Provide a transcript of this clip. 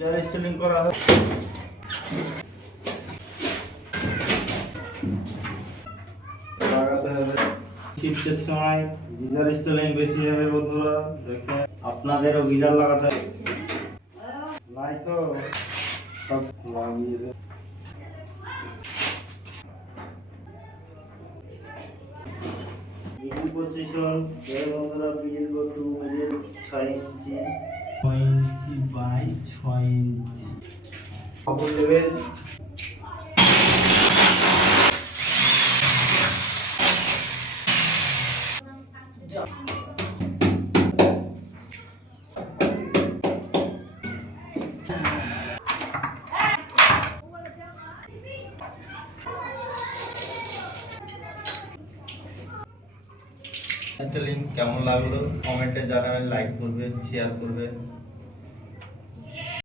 যারা স্টিলিং করা হয় লাগাতে হবে। শীতের সময় গিজার স্টিলিং বেশি হবে বন্ধুরা, দেখে আপনাদেরও গিজার লাগাতে হবে। নাই তো সব লাগিয়ে দেবে। মিডিল পজিশন বন্ধুরা, middle to middle 6 inch 6 inch by 6 inch কাপড় দেবেন। একটা লিঙ্ক কেমন লাগলো কমেন্টে জানাবেন, লাইক করবেন, শেয়ার করবেন।